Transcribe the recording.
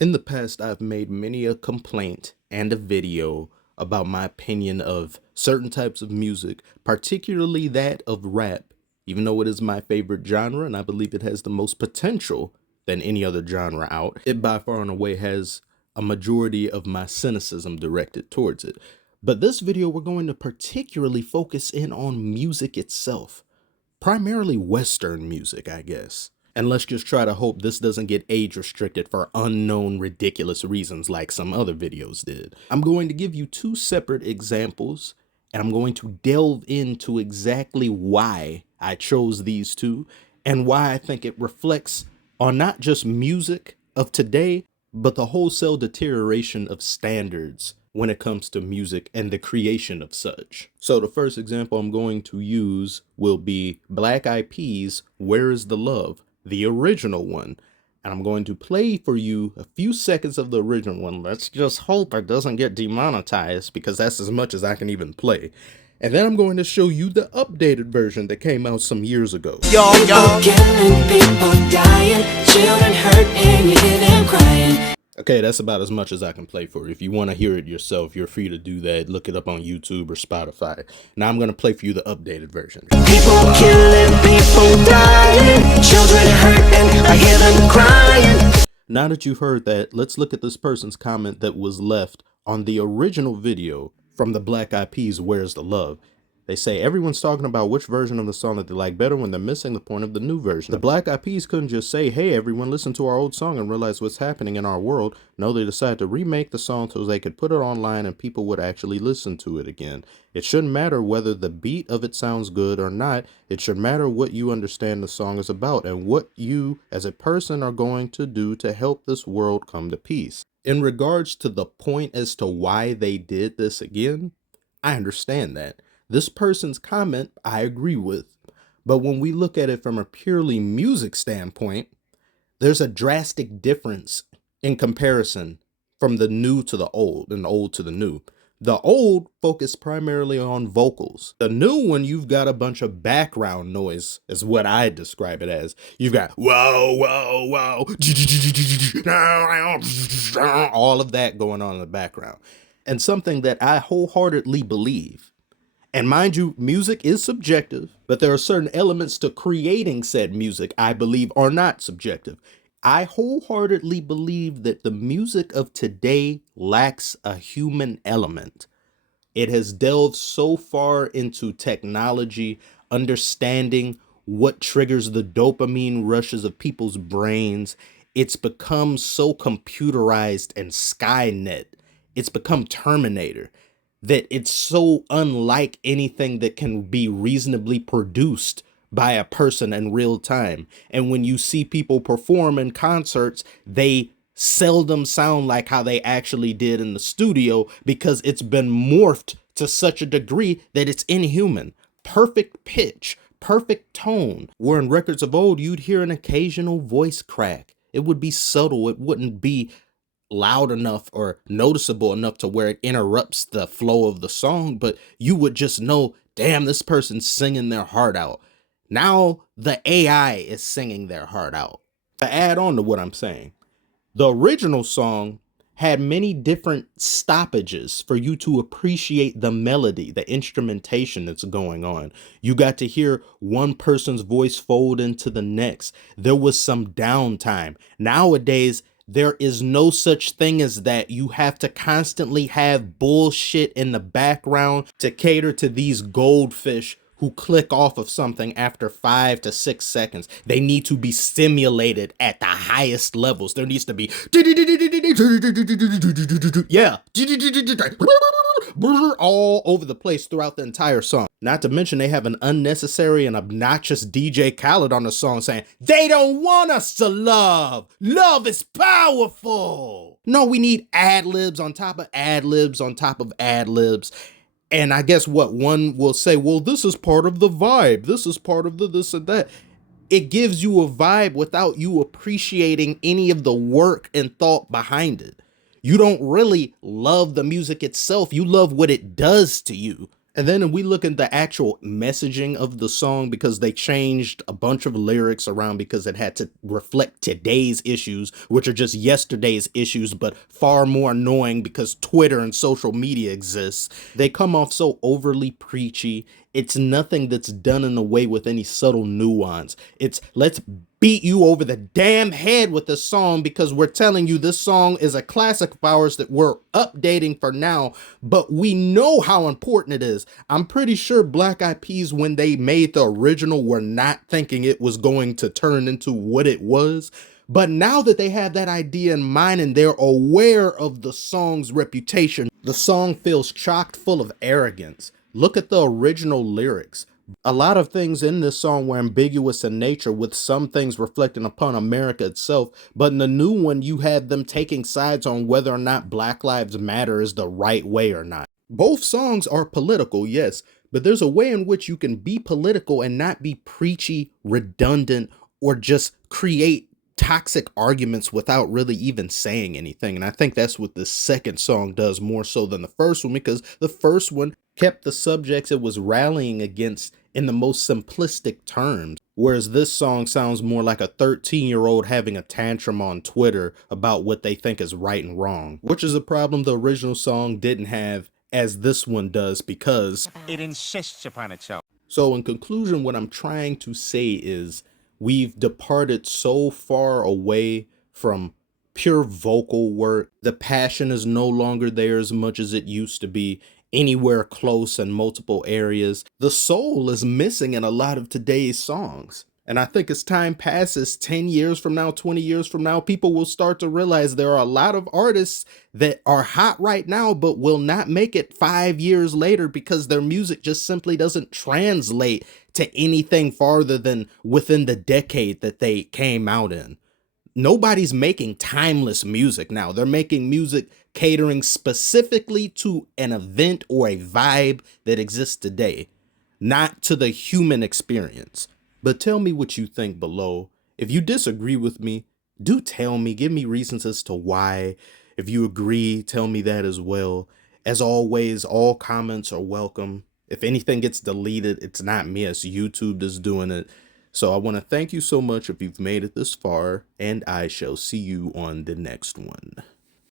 In the past, I've made many a complaint and a video about my opinion of certain types of music, particularly that of rap, even though it is my favorite genre and I believe it has the most potential than any other genre out. It by far and away has a majority of my cynicism directed towards it. But this video, we're going to particularly focus in on music itself, primarily Western music, I guess. And let's just try to hope this doesn't get age restricted for unknown ridiculous reasons like some other videos did. I'm going to give you two separate examples, and I'm going to delve into exactly why I chose these two and why I think it reflects on not just music of today, but the wholesale deterioration of standards when it comes to music and the creation of such. So the first example I'm going to use will be Black Eyed Peas' Where Is the Love, the original one. And I'm going to play for you a few seconds of the original one. Let's just hope it doesn't get demonetized because that's as much as I can even play. And then I'm going to show you the updated version that came out some years ago. People killing, people dying, children hurt and you hear them crying. Okay, that's about as much as I can play for you. If you want to hear it yourself, you're free to do that. Look it up on YouTube or Spotify. Now I'm going to play for you the updated version. People killing, people dying, children hurt and I hear them crying. Now that you've heard that, let's look at this person's comment that was left on the original video from the Black Eyed Peas' Where's the Love. They say everyone's talking about which version of the song that they like better when they're missing the point of the new version. The Black Eyed Peas couldn't just say, hey, everyone, listen to our old song and realize what's happening in our world. No, they decided to remake the song so they could put it online and people would actually listen to it again. It shouldn't matter whether the beat of it sounds good or not. It should matter what you understand the song is about and what you as a person are going to do to help this world come to peace. In regards to the point as to why they did this again, I understand that. This person's comment, I agree with. But when we look at it from a purely music standpoint, there's a drastic difference in comparison from the new to the old and the old to the new. The old focused primarily on vocals. The new one, you've got a bunch of background noise, is what I describe it as. You've got whoa, whoa, whoa, all of that going on in the background. And something that I wholeheartedly believe. And mind you, music is subjective, but there are certain elements to creating said music I believe are not subjective. I wholeheartedly believe that the music of today lacks a human element. It has delved so far into technology, understanding what triggers the dopamine rushes of people's brains. It's become so computerized and Skynet. It's become Terminator. That it's so unlike anything that can be reasonably produced by a person in real time. And when you see people perform in concerts, they seldom sound like how they actually did in the studio because it's been morphed to such a degree that it's inhuman. Perfect pitch, perfect tone. Where in records of old, you'd hear an occasional voice crack. It would be subtle. It wouldn't be loud enough or noticeable enough to where it interrupts the flow of the song, but you would just know, damn, this person's singing their heart out. Now the AI is singing their heart out. To add on to what I'm saying, the original song had many different stoppages for you to appreciate the melody, the instrumentation that's going on. You got to hear one person's voice fold into the next. There was some downtime. Nowadays, there is no such thing as that. You have to constantly have bullshit in the background to cater to these goldfish who click off of something after 5 to 6 seconds. They need to be stimulated at the highest levels. There needs to be yeah, all over the place throughout the entire song. Not to mention they have an unnecessary and obnoxious DJ Khaled on the song saying, they don't want us to love. Love is powerful. No, we need ad-libs on top of ad-libs on top of ad-libs. And I guess what one will say, well, this is part of the vibe. This is part of the this and that. It gives you a vibe without you appreciating any of the work and thought behind it. You don't really love the music itself. You love what it does to you. And then we look at the actual messaging of the song because they changed a bunch of lyrics around because it had to reflect today's issues, which are just yesterday's issues, but far more annoying because Twitter and social media exists. They come off so overly preachy. It's nothing that's done in a way with any subtle nuance. It's let's beat you over the damn head with this song because we're telling you this song is a classic of ours that we're updating for now, but we know how important it is. I'm pretty sure Black Eyed Peas, when they made the original, were not thinking it was going to turn into what it was. But now that they have that idea in mind and they're aware of the song's reputation, the song feels chock full of arrogance. Look at the original lyrics. A lot of things in this song were ambiguous in nature, with some things reflecting upon America itself, but in the new one, you have them taking sides on whether or not Black Lives Matter is the right way or not. Both songs are political, yes, but there's a way in which you can be political and not be preachy, redundant, or just create toxic arguments without really even saying anything. And I think that's what the second song does more so than the first one, because the first one kept the subjects it was rallying against in the most simplistic terms. Whereas this song sounds more like a 13-year-old having a tantrum on Twitter about what they think is right and wrong, which is a problem the original song didn't have as this one does because it insists upon itself. so, in conclusion, what I'm trying to say is we've departed so far away from pure vocal work. The passion is no longer there as much as it used to be anywhere close in multiple areas. The soul is missing in a lot of today's songs. And I think as time passes, 10 years from now, 20 years from now, people will start to realize there are a lot of artists that are hot right now, but will not make it 5 years later because their music just simply doesn't translate to anything farther than within the decade that they came out in. Nobody's making timeless music now. They're making music catering specifically to an event or a vibe that exists today, not to the human experience. But tell me what you think below. If you disagree with me, do tell me. Give me reasons as to why. If you agree, tell me that as well. As always, all comments are welcome. If anything gets deleted, it's not me, it's YouTube that's doing it. So I want to thank you so much if you've made it this far, and I shall see you on the next one.